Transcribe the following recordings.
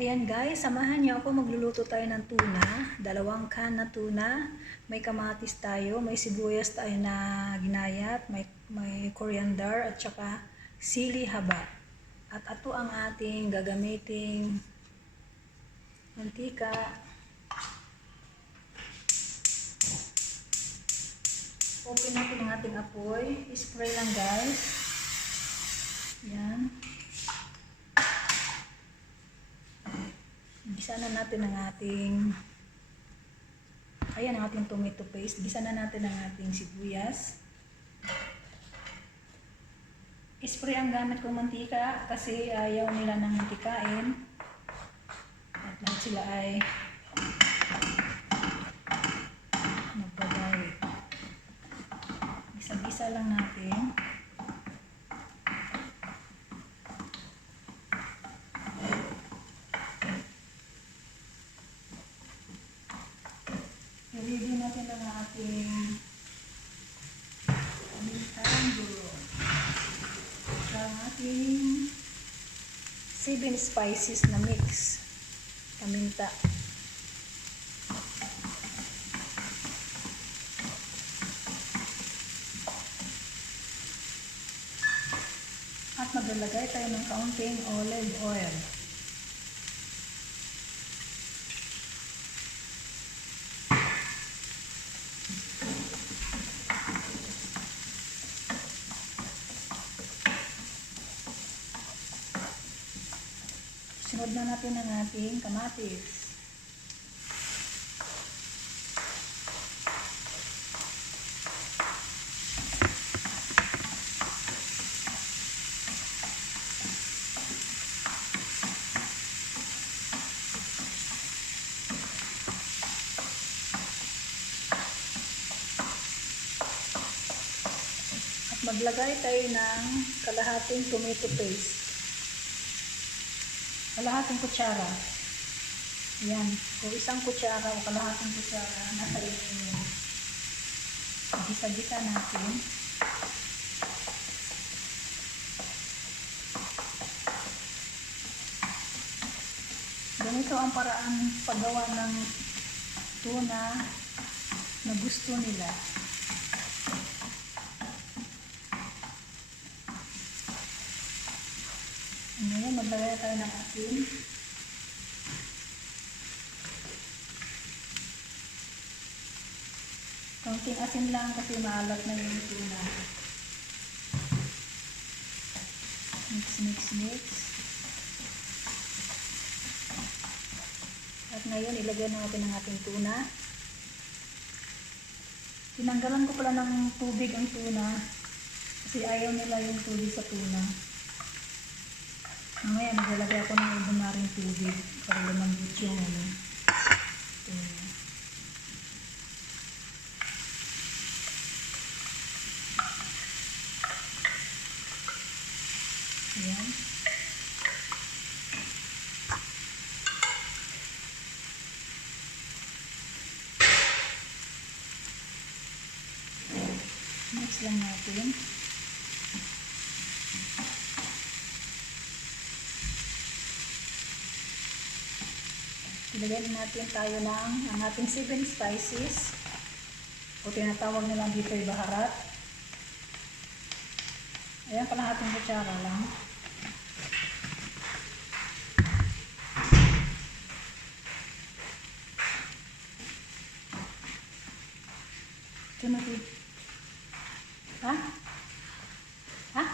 Ayan guys, samahan niyo ako, magluluto tayo ng tuna. 2 can na tuna. May kamatis tayo, may sibuyas tayo na ginayat, may coriander at saka sili haba. At ito ang ating gagamiting mantika. Open natin ang ating apoy. Spray lang guys. Yan. Gisa na natin ang ating, ayan ang ating tomato paste. Gisa na natin ang ating sibuyas. Spray ang gamit kong mantika kasi ayaw nila ng mantikain. At lahat sila ay magpagay. Gisa-gisa lang natin. I-review natin ang ating ang ating 7 spices na mix. Paminta. At maglalagay tayo ng kaunting olive oil. Sunod na natin ang ating kamatis. At maglagay tayo ng kalahating tomato paste. Kalahating kutsara. Ayan. Kung 1 kutsara o kalahating kutsara, nasa inyo yun. Gisa-gisa natin. Ganito ang paraan paggawa ng tuna na gusto nila. Ngayon, maglagay tayo ng asin. Kaunting asin lang kasi maalat na yung tuna. Mix, mix, mix. At ngayon, ilagay na natin ang ating tuna. Tinanggalan ko pala ng tubig ang tuna kasi ayaw nila yung tubig sa tuna. Mamaya maglalagay ako ng iba na rin tubig para lumambot yung tuna. Ayan. Mix lang natin. Ilagyan natin tayo ng ang ating 7 spices o tinatawag nilang dito ay baharat. Ayan, kalahating kutsara lang. Ito natin. Ha? Ha?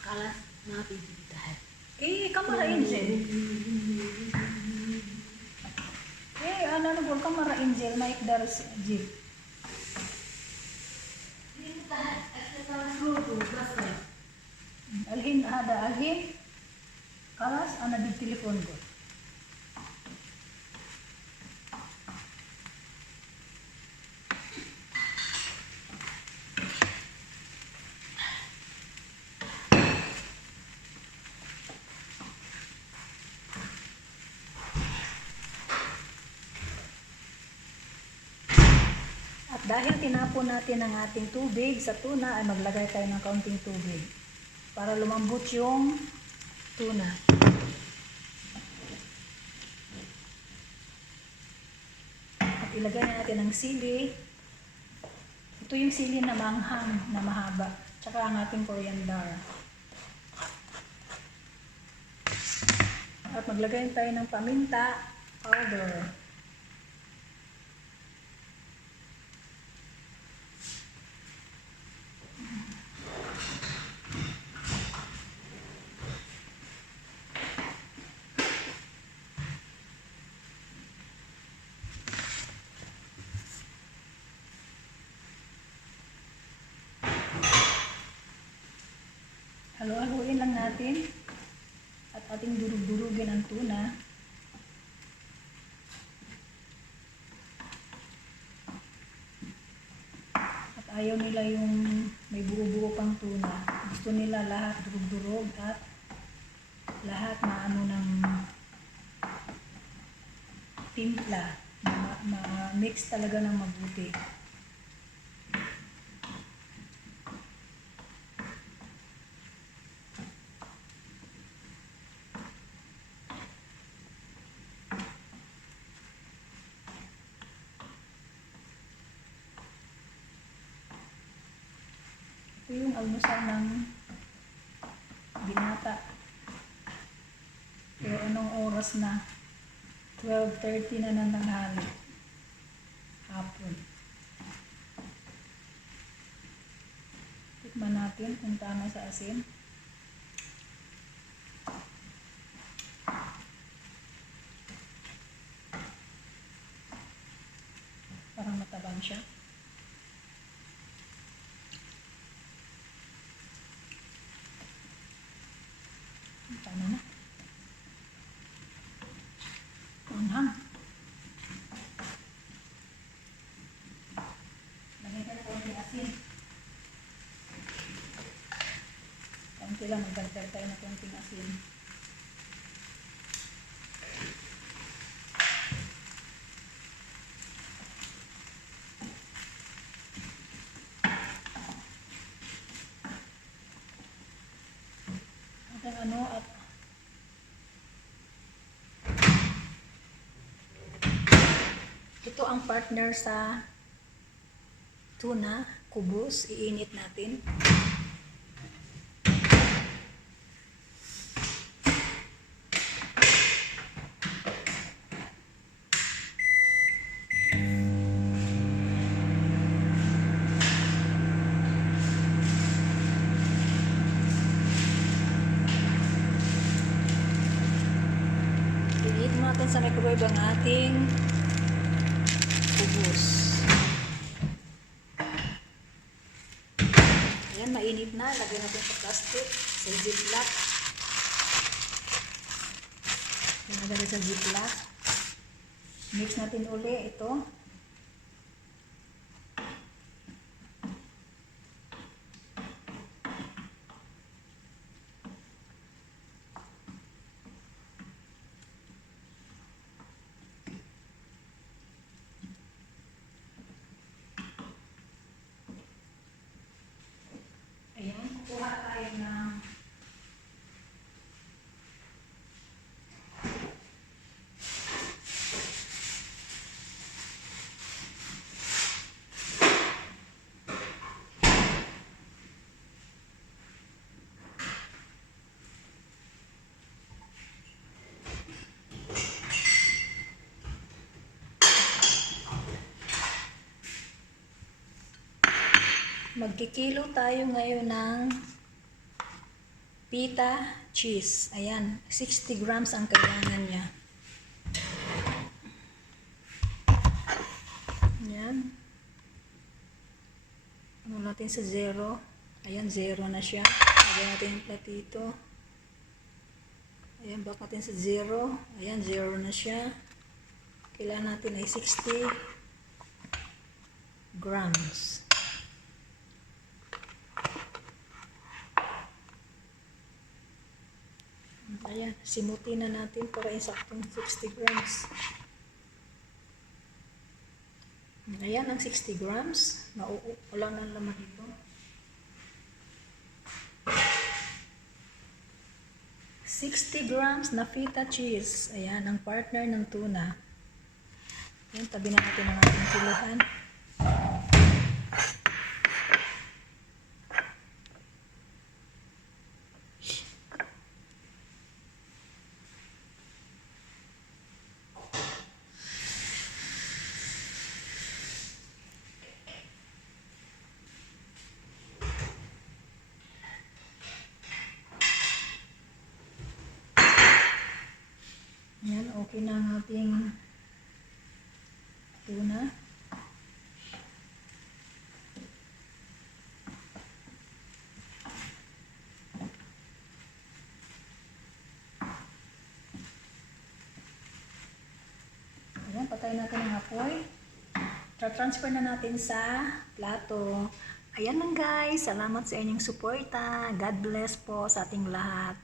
Kalas mapibigtahan. Kamara Angel. Ano na po, Kamara Angel, Mike Daros Jeep. Alhin, alhin. Kalas, di telepon ko. dahil tinapon natin ang ating tubig sa tuna, ay maglagay tayo ng kaunting tubig para lumambot yung tuna. At ilagay natin ang sili. Ito yung sili na manghang na mahaba, tsaka ang ating coriander. At maglagay tayo ng paminta powder. Halo-haluin lang natin at ating durug-durugin ang tuna. At ayaw nila yung may buo-buo pang tuna. Gusto nila lahat durug-durog at lahat maano ng timpla. Ma-mix talaga ng mabuti. Ito yung almusal ng binata. Pero anong oras na? 12:30 na ng tanghali. Hapon. Tikman natin kung tama sa asin. Parang matabang siya. Tama na. Anghang. Lagay ka na konti asin. Konti lang, magdagdag tayo na konting asin. At ano at ito ang partner sa tuna, kubos, iinit natin. Iinit natin sa microwave ang ating kubos. Ayan, mainit na. Lagay natin sa plastic, sa ziplock. Lagay sa ziplock. Mix natin uli ito. Ayan, kukuha tayo ng magkikilo tayo ngayon ng pita cheese. Ayan, 60 grams ang kailangan niya. Ayan. Ano natin sa 0. Ayan, 0 na siya. Lagyan natin yung platito. Ayan, back natin sa 0. Ayan, 0 na siya. Kailangan natin ay 60 grams. Ayan, simutin na natin para isaktong 60 grams. Ayan ang 60 grams. Wala nang laman dito. 60 grams na feta cheese. Ayan, ang partner ng tuna. Ayan, tabi na natin ang ating kiluhan. Ayan, okay na ang ating tuna. Ayan, patayin natin ang apoy. Transfer na natin sa plato. Ayan lang guys, salamat sa inyong suporta. God bless po sa ating lahat.